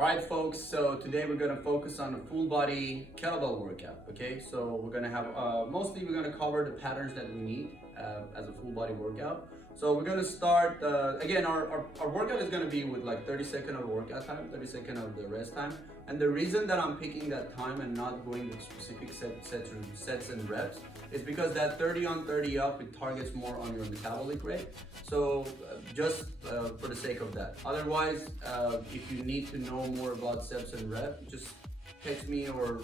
Alright folks, so today we're going to focus on a full body kettlebell workout, okay? So we're going to have, mostly we're going to cover the patterns that we need as a full body workout. So we're going to start, again, our workout is going to be with like 30 seconds of workout time, 30 seconds of the rest time. And the reason that I'm picking that time and not going with specific sets and reps is because that 30 on 30 up, it targets more on your metabolic rate. So just for the sake of that. Otherwise, if you need to know more about steps and reps, just text me or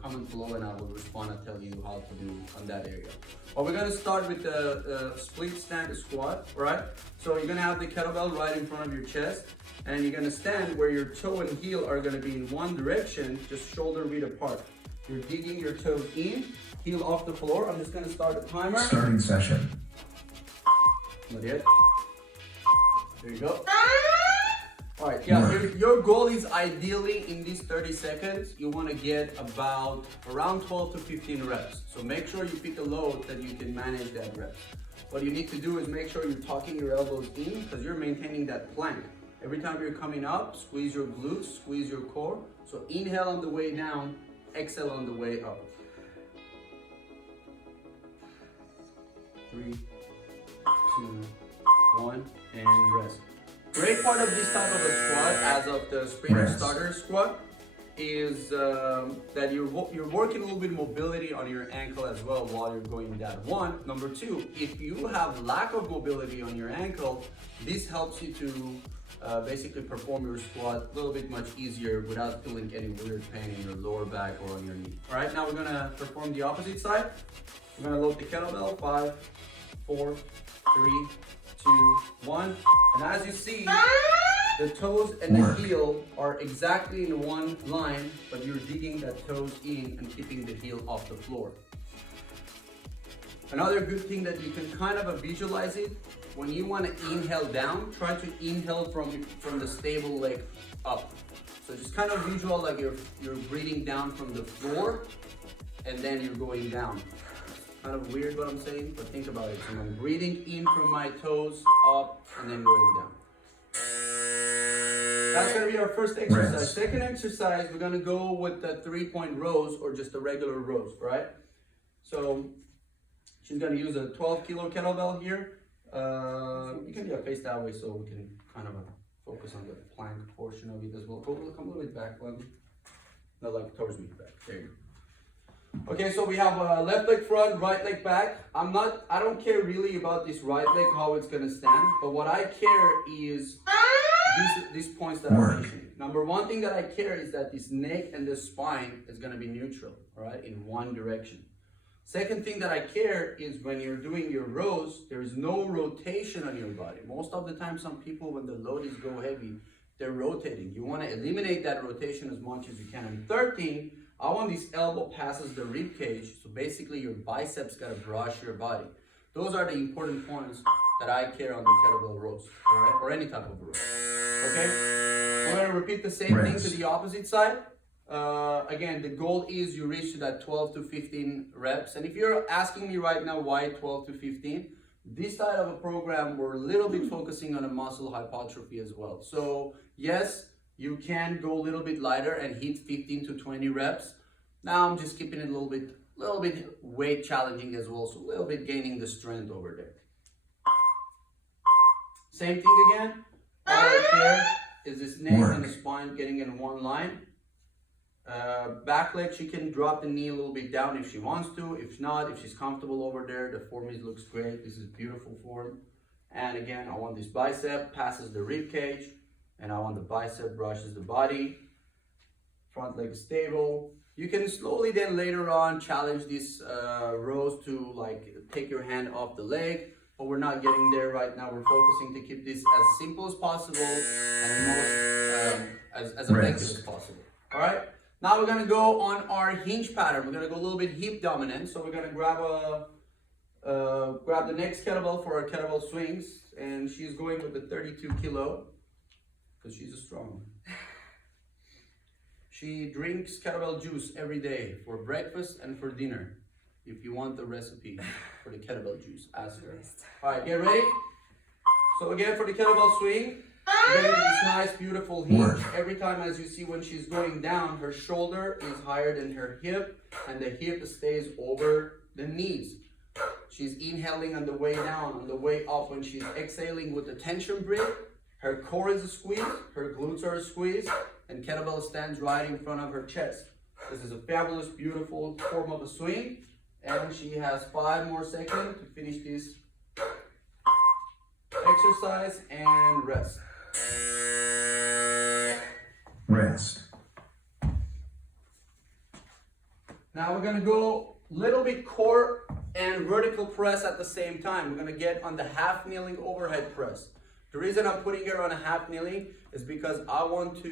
comment below and I will respond and tell you how to do on that area. Well, we're gonna start with the split stand squat, right? So you're gonna have the kettlebell right in front of your chest and you're gonna stand where your toe and heel are gonna be in one direction, just shoulder width apart. You're digging your toes in, heel off the floor. I'm just gonna start the timer. Starting session. Not yet. There you go. All right, yeah, your goal is ideally in these 30 seconds, you want to get about around 12 to 15 reps. So make sure you pick a load that you can manage that reps. What you need to do is make sure you're tucking your elbows in because you're maintaining that plank. Every time you're coming up, squeeze your glutes, squeeze your core. So inhale on the way down, exhale on the way up. 3, 2, 1, and rest. Great part of this type of a squat, as of the sprinter starter squat, is that you're working a little bit of mobility on your ankle as well while you're going down. One. Number two, if you have lack of mobility on your ankle, this helps you to basically perform your squat a little bit much easier without feeling any weird pain in your lower back or on your knee. All right, now we're gonna perform the opposite side. We're gonna load the kettlebell, 5, 4, 3, 2, 1. And as you see, the toes and the heel are exactly in one line, but you're digging that toes in and keeping the heel off the floor. Another good thing that you can kind of visualize it, when you want to inhale down, try to inhale from the stable leg up. So just kind of visual like you're breathing down from the floor and then you're going down. Kind of weird what I'm saying, but think about it. So I'm breathing in from my toes up and then going down. That's gonna be our first exercise. Second exercise, we're gonna go with the 3-point rows or just the regular rows, right? So she's gonna use a 12-kilo kettlebell here. You can face that way so we can kind of focus on the plank portion of it as well. Come a little bit back, Lenny. No, like towards me, back. There you go. Okay, so we have left leg front, right leg back. I don't care really about this right leg, how it's gonna stand, but what I care is these points that I'm mentioning. Number one thing that I care is that this neck and the spine is gonna be neutral, all right, in one direction. Second thing that I care is when you're doing your rows, there is no rotation on your body. Most of the time, some people, when the load is go heavy, they're rotating. You wanna eliminate that rotation as much as you can. And third thing, I want this elbow passes the rib cage, so basically your biceps gotta brush your body. Those are the important points that I care on the kettlebell rows, all right, or any type of row. Okay, I'm gonna repeat the same thing to the opposite side. Again, the goal is you reach to that 12 to 15 reps. And if you're asking me right now why 12 to 15, this side of a program, we're a little bit focusing on a muscle hypertrophy as well. So yes, you can go a little bit lighter and hit 15 to 20 reps. Now I'm just keeping it a little bit weight challenging as well. So a little bit gaining the strength over there. Same thing again. All I care is this neck and the spine getting in one line. Back leg, she can drop the knee a little bit down if she wants to. If not, if she's comfortable over there, the form looks great. This is beautiful form. And again, I want this bicep passes the rib cage. And I want the bicep brushes the body. Front leg stable. You can slowly then later on challenge these rows to like take your hand off the leg, but we're not getting there right now. We're focusing to keep this as simple as possible and most as effective as possible. All right. Now we're gonna go on our hinge pattern. We're gonna go a little bit hip dominant. So we're gonna grab the next kettlebell for our kettlebell swings, and she's going with the 32 kilo. Because she's a strong one. She drinks kettlebell juice every day for breakfast and for dinner. If you want the recipe for the kettlebell juice, ask her. All right, get ready? So again, for the kettlebell swing, You're gonna get this nice, beautiful hinge. Every time, as you see, when she's going down, her shoulder is higher than her hip, and the hip stays over the knees. She's inhaling on the way down, on the way up. When she's exhaling with the tension breath, her core is squeezed, her glutes are squeezed, and kettlebell stands right in front of her chest. This is a fabulous, beautiful form of a swing. And she has 5 more seconds to finish this exercise and rest. Rest. Now we're gonna go a little bit core and vertical press at the same time. We're gonna get on the half kneeling overhead press. The reason I'm putting her on a half kneeling is because I want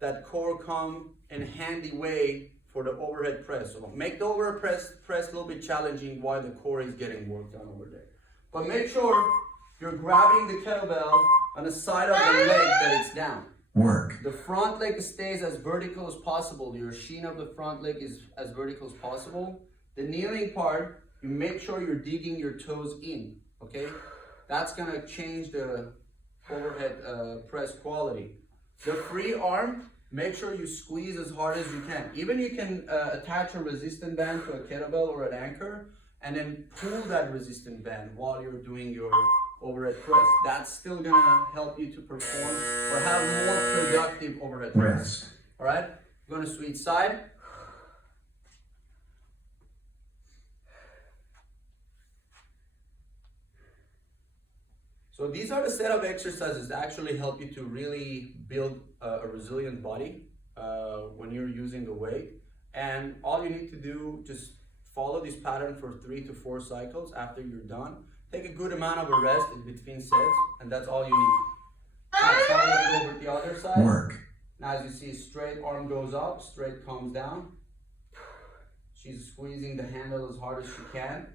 that core come in a handy way for the overhead press. So make the overhead press a little bit challenging while the core is getting worked on over there. But make sure you're grabbing the kettlebell on the side of the leg that it's down. Work. The front leg stays as vertical as possible. Your sheen of the front leg is as vertical as possible. The kneeling part, you make sure you're digging your toes in, okay? That's gonna change the overhead press quality. The free arm, make sure you squeeze as hard as you can. Even you can attach a resistance band to a kettlebell or an anchor and then pull that resistance band while you're doing your overhead press. That's still gonna help you to perform or have more productive overhead press. Rest. All right, we're gonna switch side. So these are the set of exercises that actually help you to really build a resilient body when you're using the weight. And all you need to do, just follow this pattern for 3 to 4 cycles. After you're done, take a good amount of a rest in between sets, and that's all you need. Now, now let's go over the other side. Work. Now as you see, straight arm goes up, straight comes down. She's squeezing the handle as hard as she can.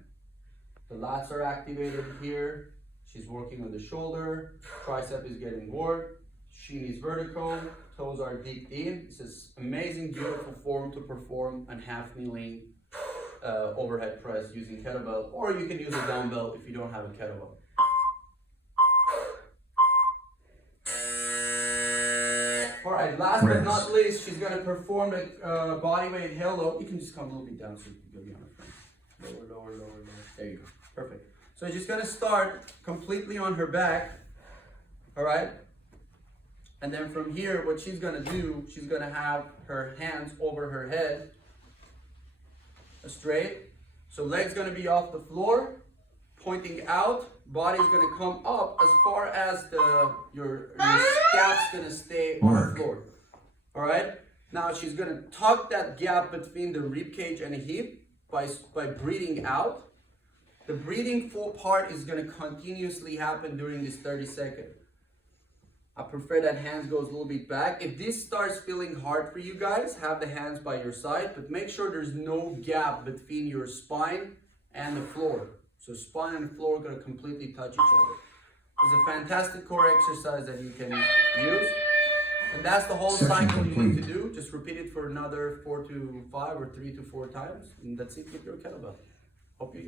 The lats are activated here. She's working on the shoulder, tricep is getting worked, shin is vertical, toes are dipped in. This is amazing, beautiful form to perform a half kneeling overhead press using kettlebell, or you can use a dumbbell if you don't have a kettlebell. All right, last but not least, she's gonna perform a body weight halo. You can just come a little bit down so you can be on her front. Lower, lower, lower, lower. There you go, perfect. So she's gonna start completely on her back, all right? And then from here, what she's gonna do, she's gonna have her hands over her head, straight. So legs gonna be off the floor, pointing out. Body's gonna come up as far as your scap's gonna stay on the floor, all right? Now she's gonna tuck that gap between the rib cage and the hip by breathing out. The breathing part is going to continuously happen during this 30 seconds. I prefer that hands goes a little bit back. If this starts feeling hard for you guys, have the hands by your side, but make sure there's no gap between your spine and the floor. So spine and floor are going to completely touch each other. It's a fantastic core exercise that you can use. And that's the whole cycle you need to do. Just repeat it for another 4 to 5 or 3 to 4 times. And that's it with your kettlebell. Hope you